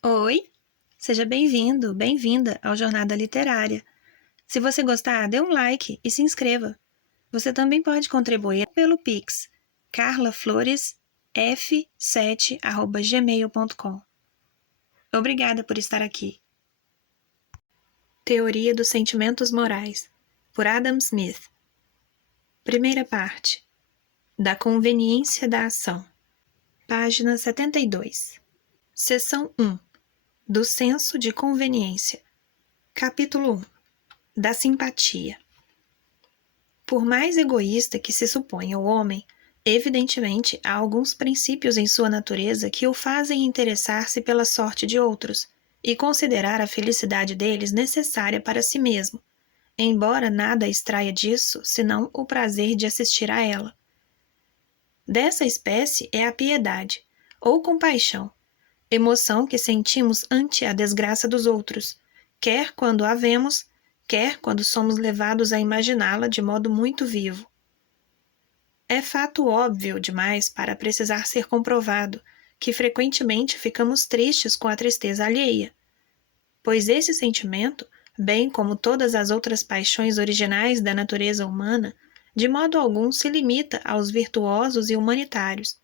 Oi, seja bem-vindo, bem-vinda ao Jornada Literária. Se você gostar, dê um like e se inscreva. Você também pode contribuir pelo Pix, carlafloresf7@gmail.com. Obrigada por estar aqui. Teoria dos Sentimentos Morais, por Adam Smith. Primeira parte. Da conveniência da ação. Página 72. Seção 1. Do senso de conveniência. Capítulo 1. Da simpatia. Por mais egoísta que se suponha o homem, evidentemente há alguns princípios em sua natureza que o fazem interessar-se pela sorte de outros e considerar a felicidade deles necessária para si mesmo, embora nada extraia disso senão o prazer de assistir a ela. Dessa espécie é a piedade, ou compaixão, emoção que sentimos ante a desgraça dos outros, quer quando a vemos, quer quando somos levados a imaginá-la de modo muito vivo. É fato óbvio demais para precisar ser comprovado que frequentemente ficamos tristes com a tristeza alheia, pois esse sentimento, bem como todas as outras paixões originais da natureza humana, de modo algum se limita aos virtuosos e humanitários,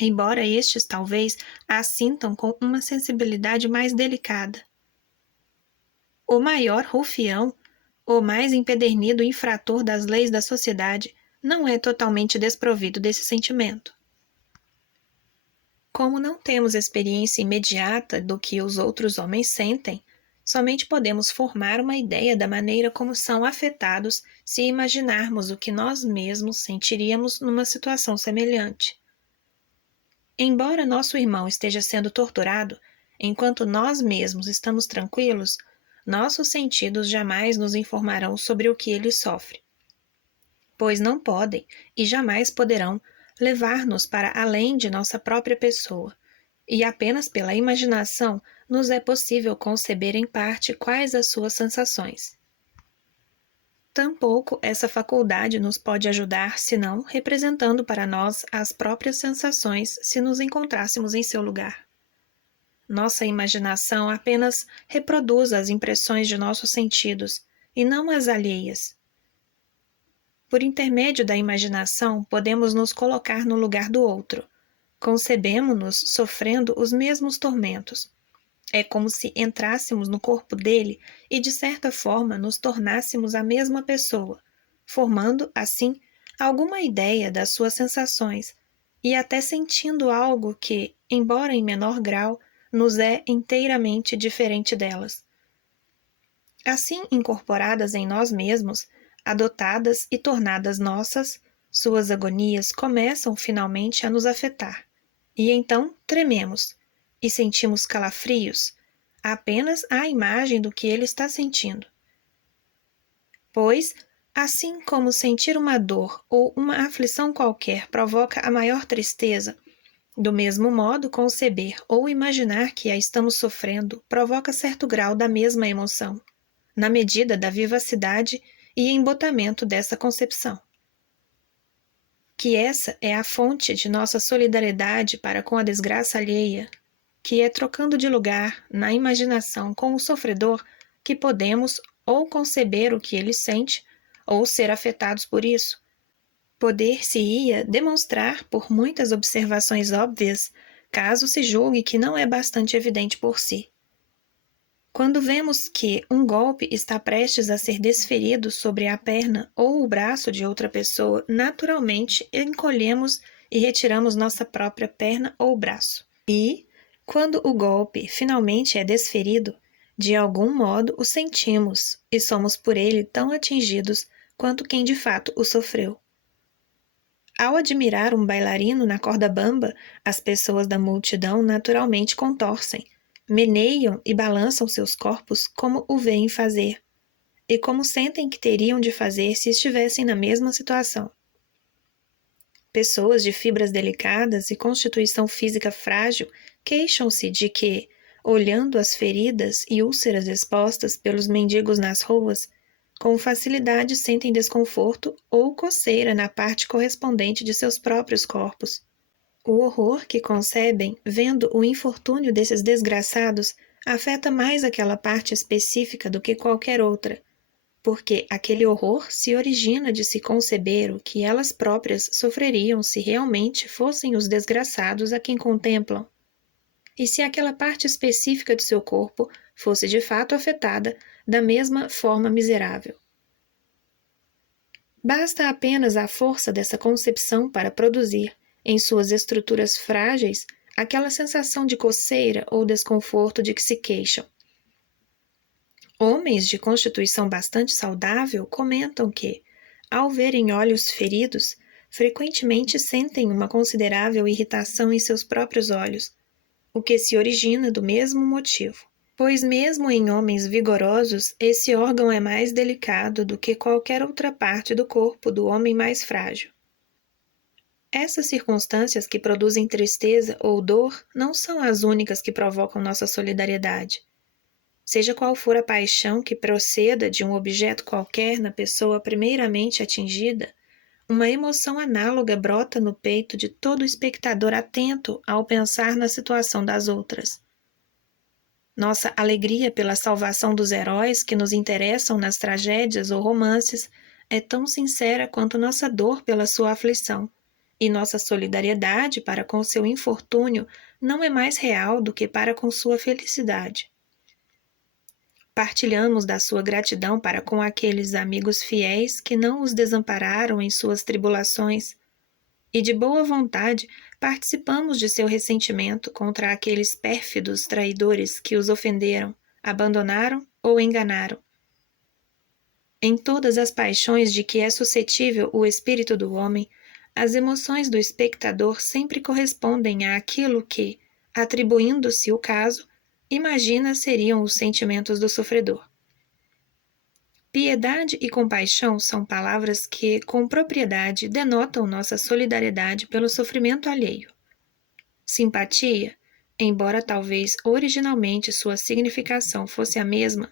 embora estes talvez a sintam com uma sensibilidade mais delicada. O maior rufião, o mais empedernido infrator das leis da sociedade, não é totalmente desprovido desse sentimento. Como não temos experiência imediata do que os outros homens sentem, somente podemos formar uma ideia da maneira como são afetados se imaginarmos o que nós mesmos sentiríamos numa situação semelhante. Embora nosso irmão esteja sendo torturado, enquanto nós mesmos estamos tranquilos, nossos sentidos jamais nos informarão sobre o que ele sofre, pois não podem e jamais poderão levar-nos para além de nossa própria pessoa, e apenas pela imaginação nos é possível conceber em parte quais as suas sensações. Tampouco essa faculdade nos pode ajudar, senão representando para nós as próprias sensações se nos encontrássemos em seu lugar. Nossa imaginação apenas reproduz as impressões de nossos sentidos, e não as alheias. Por intermédio da imaginação, podemos nos colocar no lugar do outro. Concebemo-nos sofrendo os mesmos tormentos. É como se entrássemos no corpo dele e, de certa forma, nos tornássemos a mesma pessoa, formando, assim, alguma ideia das suas sensações e até sentindo algo que, embora em menor grau, nos é inteiramente diferente delas. Assim, incorporadas em nós mesmos, adotadas e tornadas nossas, suas agonias começam finalmente a nos afetar. E então trememos e sentimos calafrios, apenas à imagem do que ele está sentindo. Pois, assim como sentir uma dor ou uma aflição qualquer provoca a maior tristeza, do mesmo modo conceber ou imaginar que a estamos sofrendo provoca certo grau da mesma emoção, na medida da vivacidade e embotamento dessa concepção. Que essa é a fonte de nossa solidariedade para com a desgraça alheia, que é trocando de lugar na imaginação com o sofredor que podemos ou conceber o que ele sente, ou ser afetados por isso. Poder-se-ia demonstrar por muitas observações óbvias, caso se julgue que não é bastante evidente por si. Quando vemos que um golpe está prestes a ser desferido sobre a perna ou o braço de outra pessoa, naturalmente encolhemos e retiramos nossa própria perna ou braço. E, quando o golpe finalmente é desferido, de algum modo o sentimos e somos por ele tão atingidos quanto quem de fato o sofreu. Ao admirar um bailarino na corda bamba, as pessoas da multidão naturalmente contorcem, meneiam e balançam seus corpos como o veem fazer, e como sentem que teriam de fazer se estivessem na mesma situação. Pessoas de fibras delicadas e constituição física frágil queixam-se de que, olhando as feridas e úlceras expostas pelos mendigos nas ruas, com facilidade sentem desconforto ou coceira na parte correspondente de seus próprios corpos. O horror que concebem vendo o infortúnio desses desgraçados afeta mais aquela parte específica do que qualquer outra, porque aquele horror se origina de se conceber o que elas próprias sofreriam se realmente fossem os desgraçados a quem contemplam, e se aquela parte específica de seu corpo fosse de fato afetada da mesma forma miserável. Basta apenas a força dessa concepção para produzir, em suas estruturas frágeis, aquela sensação de coceira ou desconforto de que se queixam. Homens de constituição bastante saudável comentam que, ao verem olhos feridos, frequentemente sentem uma considerável irritação em seus próprios olhos, o que se origina do mesmo motivo. Pois mesmo em homens vigorosos, esse órgão é mais delicado do que qualquer outra parte do corpo do homem mais frágil. Essas circunstâncias que produzem tristeza ou dor não são as únicas que provocam nossa solidariedade. Seja qual for a paixão que proceda de um objeto qualquer na pessoa primeiramente atingida, uma emoção análoga brota no peito de todo espectador atento ao pensar na situação das outras. Nossa alegria pela salvação dos heróis que nos interessam nas tragédias ou romances é tão sincera quanto nossa dor pela sua aflição, e nossa solidariedade para com seu infortúnio não é mais real do que para com sua felicidade. Partilhamos da sua gratidão para com aqueles amigos fiéis que não os desampararam em suas tribulações, e de boa vontade participamos de seu ressentimento contra aqueles pérfidos traidores que os ofenderam, abandonaram ou enganaram. Em todas as paixões de que é suscetível o espírito do homem, as emoções do espectador sempre correspondem àquilo que, atribuindo-se o caso, imagina seriam os sentimentos do sofredor. Piedade e compaixão são palavras que, com propriedade, denotam nossa solidariedade pelo sofrimento alheio. Simpatia, embora talvez originalmente sua significação fosse a mesma,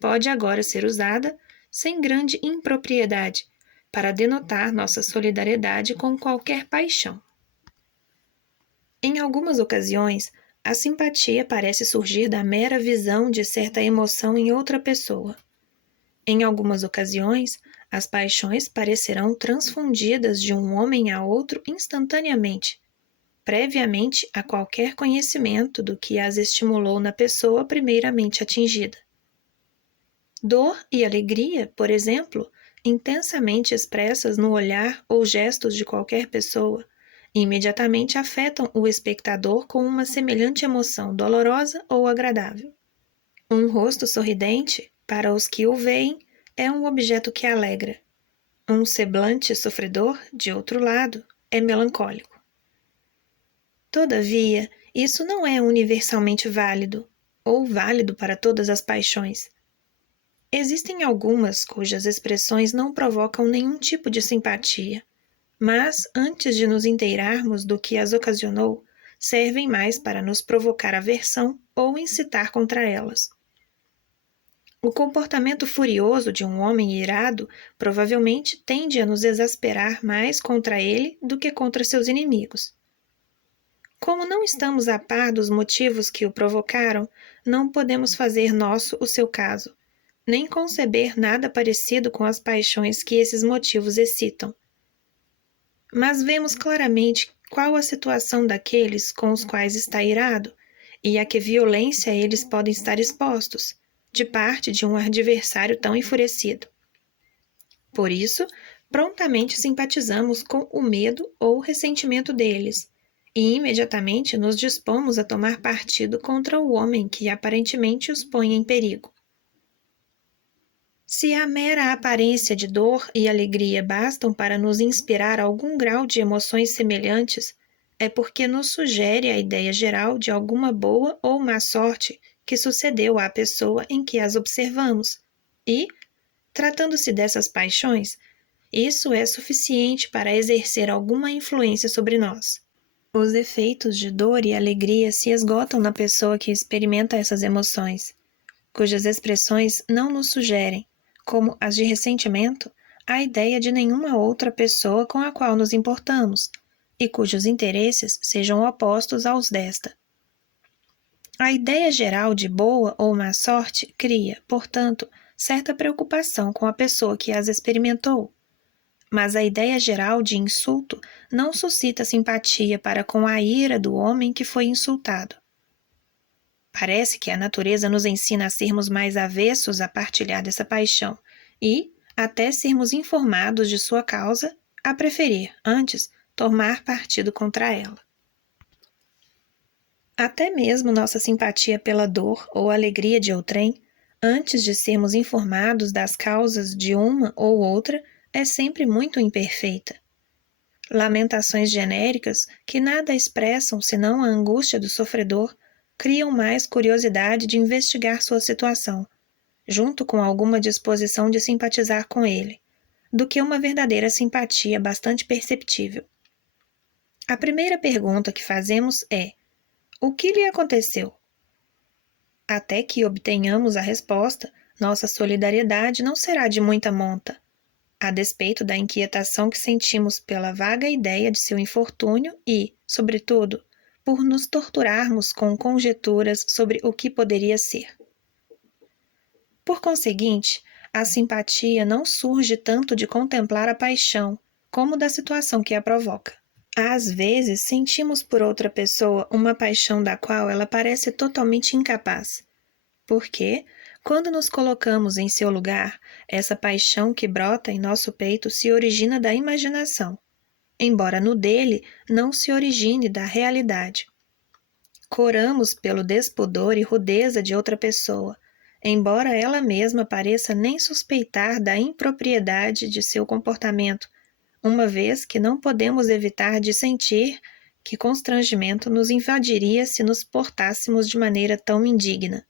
pode agora ser usada, sem grande impropriedade, para denotar nossa solidariedade com qualquer paixão. Em algumas ocasiões, a simpatia parece surgir da mera visão de certa emoção em outra pessoa. Em algumas ocasiões, as paixões parecerão transfundidas de um homem a outro instantaneamente, previamente a qualquer conhecimento do que as estimulou na pessoa primeiramente atingida. Dor e alegria, por exemplo, intensamente expressas no olhar ou gestos de qualquer pessoa, imediatamente afetam o espectador com uma semelhante emoção dolorosa ou agradável. Um rosto sorridente, para os que o veem, é um objeto que alegra. Um semblante sofredor, de outro lado, é melancólico. Todavia, isso não é universalmente válido, ou válido para todas as paixões. Existem algumas cujas expressões não provocam nenhum tipo de simpatia, mas, antes de nos inteirarmos do que as ocasionou, servem mais para nos provocar aversão ou incitar contra elas. O comportamento furioso de um homem irado provavelmente tende a nos exasperar mais contra ele do que contra seus inimigos. Como não estamos a par dos motivos que o provocaram, não podemos fazer nosso o seu caso, nem conceber nada parecido com as paixões que esses motivos excitam. Mas vemos claramente qual a situação daqueles com os quais está irado, e a que violência eles podem estar expostos, de parte de um adversário tão enfurecido. Por isso, prontamente simpatizamos com o medo ou ressentimento deles, e imediatamente nos dispomos a tomar partido contra o homem que aparentemente os põe em perigo. Se a mera aparência de dor e alegria bastam para nos inspirar algum grau de emoções semelhantes, é porque nos sugere a ideia geral de alguma boa ou má sorte que sucedeu à pessoa em que as observamos, e, tratando-se dessas paixões, isso é suficiente para exercer alguma influência sobre nós. Os efeitos de dor e alegria se esgotam na pessoa que experimenta essas emoções, cujas expressões não nos sugerem, como as de ressentimento, a ideia de nenhuma outra pessoa com a qual nos importamos, e cujos interesses sejam opostos aos desta. A ideia geral de boa ou má sorte cria, portanto, certa preocupação com a pessoa que as experimentou, mas a ideia geral de insulto não suscita simpatia para com a ira do homem que foi insultado. Parece que a natureza nos ensina a sermos mais avessos a partilhar dessa paixão e, até sermos informados de sua causa, a preferir, antes, tomar partido contra ela. Até mesmo nossa simpatia pela dor ou alegria de outrem, antes de sermos informados das causas de uma ou outra, é sempre muito imperfeita. Lamentações genéricas, que nada expressam senão a angústia do sofredor, criam mais curiosidade de investigar sua situação, junto com alguma disposição de simpatizar com ele, do que uma verdadeira simpatia bastante perceptível. A primeira pergunta que fazemos é: o que lhe aconteceu? Até que obtenhamos a resposta, nossa solidariedade não será de muita monta, a despeito da inquietação que sentimos pela vaga ideia de seu infortúnio e, sobretudo, por nos torturarmos com conjecturas sobre o que poderia ser. Por conseguinte, a simpatia não surge tanto de contemplar a paixão, como da situação que a provoca. Às vezes, sentimos por outra pessoa uma paixão da qual ela parece totalmente incapaz, porque, quando nos colocamos em seu lugar, essa paixão que brota em nosso peito se origina da imaginação, embora no dele não se origine da realidade. Coramos pelo despudor e rudeza de outra pessoa, embora ela mesma pareça nem suspeitar da impropriedade de seu comportamento, uma vez que não podemos evitar de sentir que constrangimento nos invadiria se nos portássemos de maneira tão indigna.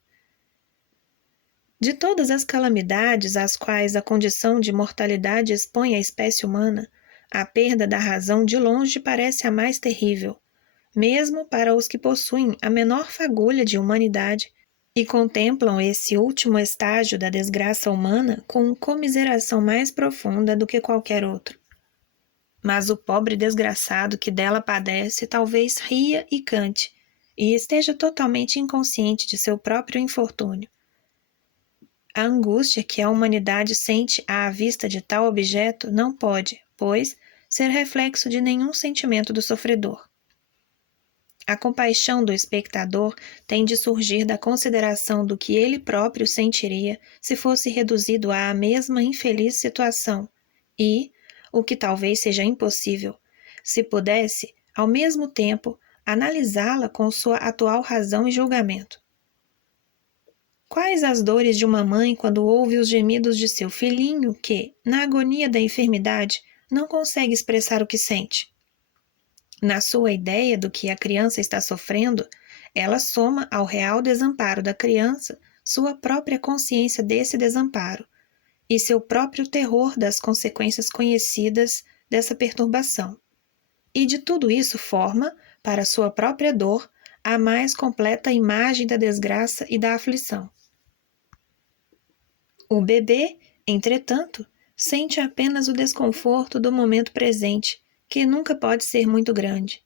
De todas as calamidades às quais a condição de mortalidade expõe a espécie humana, a perda da razão de longe parece a mais terrível, mesmo para os que possuem a menor fagulha de humanidade e contemplam esse último estágio da desgraça humana com comiseração mais profunda do que qualquer outro. Mas o pobre desgraçado que dela padece talvez ria e cante, e esteja totalmente inconsciente de seu próprio infortúnio. A angústia que a humanidade sente à vista de tal objeto não pode, pois, ser reflexo de nenhum sentimento do sofredor. A compaixão do espectador tem de surgir da consideração do que ele próprio sentiria se fosse reduzido à mesma infeliz situação e, o que talvez seja impossível, se pudesse, ao mesmo tempo, analisá-la com sua atual razão e julgamento. Quais as dores de uma mãe quando ouve os gemidos de seu filhinho que, na agonia da enfermidade, não consegue expressar o que sente? Na sua ideia do que a criança está sofrendo, ela soma ao real desamparo da criança sua própria consciência desse desamparo e seu próprio terror das consequências conhecidas dessa perturbação. E de tudo isso forma, para sua própria dor, a mais completa imagem da desgraça e da aflição. O bebê, entretanto, sente apenas o desconforto do momento presente, que nunca pode ser muito grande.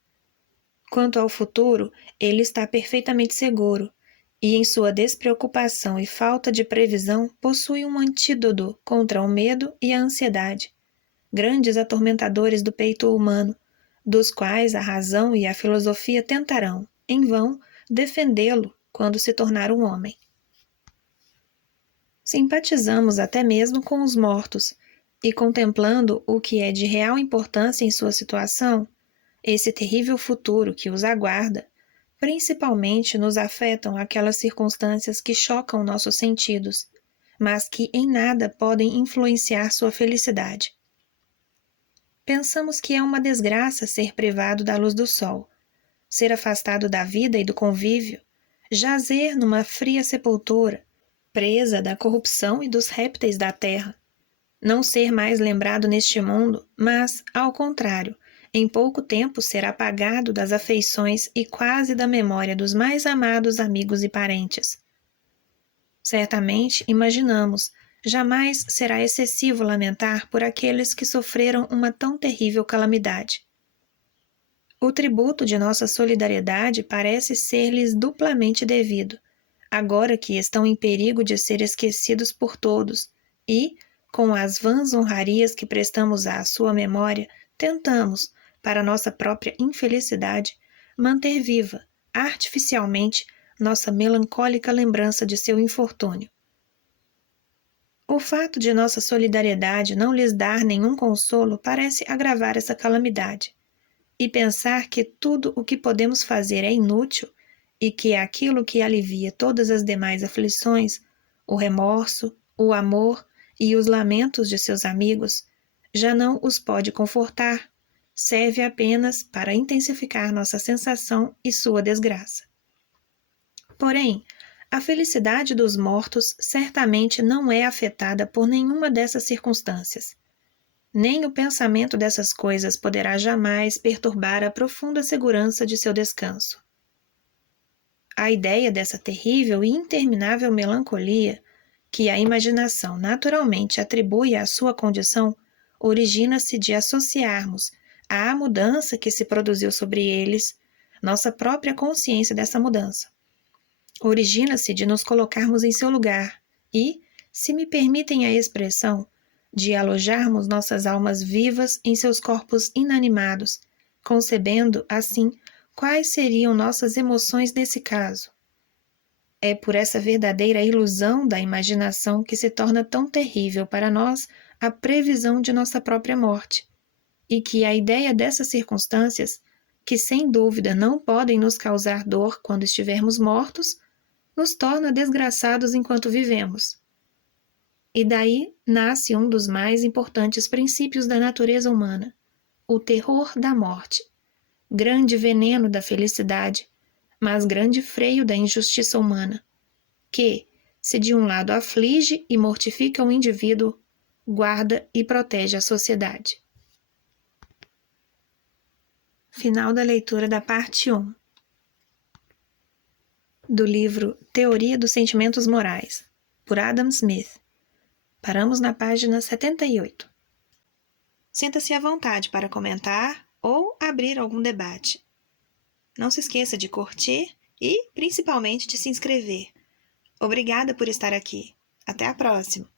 Quanto ao futuro, ele está perfeitamente seguro, e em sua despreocupação e falta de previsão possui um antídoto contra o medo e a ansiedade, grandes atormentadores do peito humano, dos quais a razão e a filosofia tentarão, em vão, defendê-lo quando se tornar um homem. Simpatizamos até mesmo com os mortos, e contemplando o que é de real importância em sua situação, esse terrível futuro que os aguarda, principalmente nos afetam aquelas circunstâncias que chocam nossos sentidos, mas que em nada podem influenciar sua felicidade. Pensamos que é uma desgraça ser privado da luz do sol, ser afastado da vida e do convívio, jazer numa fria sepultura, presa da corrupção e dos répteis da terra, não ser mais lembrado neste mundo, mas, ao contrário, em pouco tempo ser apagado das afeições e quase da memória dos mais amados amigos e parentes. Certamente, imaginamos, jamais será excessivo lamentar por aqueles que sofreram uma tão terrível calamidade. O tributo de nossa solidariedade parece ser-lhes duplamente devido, agora que estão em perigo de ser esquecidos por todos, e, com as vãs honrarias que prestamos à sua memória, tentamos, para nossa própria infelicidade, manter viva, artificialmente, nossa melancólica lembrança de seu infortúnio. O fato de nossa solidariedade não lhes dar nenhum consolo parece agravar essa calamidade. E pensar que tudo o que podemos fazer é inútil e que aquilo que alivia todas as demais aflições, o remorso, o amor e os lamentos de seus amigos, já não os pode confortar, serve apenas para intensificar nossa sensação e sua desgraça. Porém, a felicidade dos mortos certamente não é afetada por nenhuma dessas circunstâncias. Nem o pensamento dessas coisas poderá jamais perturbar a profunda segurança de seu descanso. A ideia dessa terrível e interminável melancolia, que a imaginação naturalmente atribui à sua condição, origina-se de associarmos à mudança que se produziu sobre eles nossa própria consciência dessa mudança. Origina-se de nos colocarmos em seu lugar e, se me permitem a expressão, de alojarmos nossas almas vivas em seus corpos inanimados, concebendo, assim, quais seriam nossas emoções nesse caso. É por essa verdadeira ilusão da imaginação que se torna tão terrível para nós a previsão de nossa própria morte, e que a ideia dessas circunstâncias, que sem dúvida não podem nos causar dor quando estivermos mortos, nos torna desgraçados enquanto vivemos. E daí nasce um dos mais importantes princípios da natureza humana, o terror da morte, grande veneno da felicidade, mas grande freio da injustiça humana, que, se de um lado aflige e mortifica o indivíduo, guarda e protege a sociedade. Final da leitura da parte 1 do livro Teoria dos Sentimentos Morais, por Adam Smith. Paramos na página 78. Sinta-se à vontade para comentar ou abrir algum debate. Não se esqueça de curtir e, principalmente, de se inscrever. Obrigada por estar aqui. Até a próxima!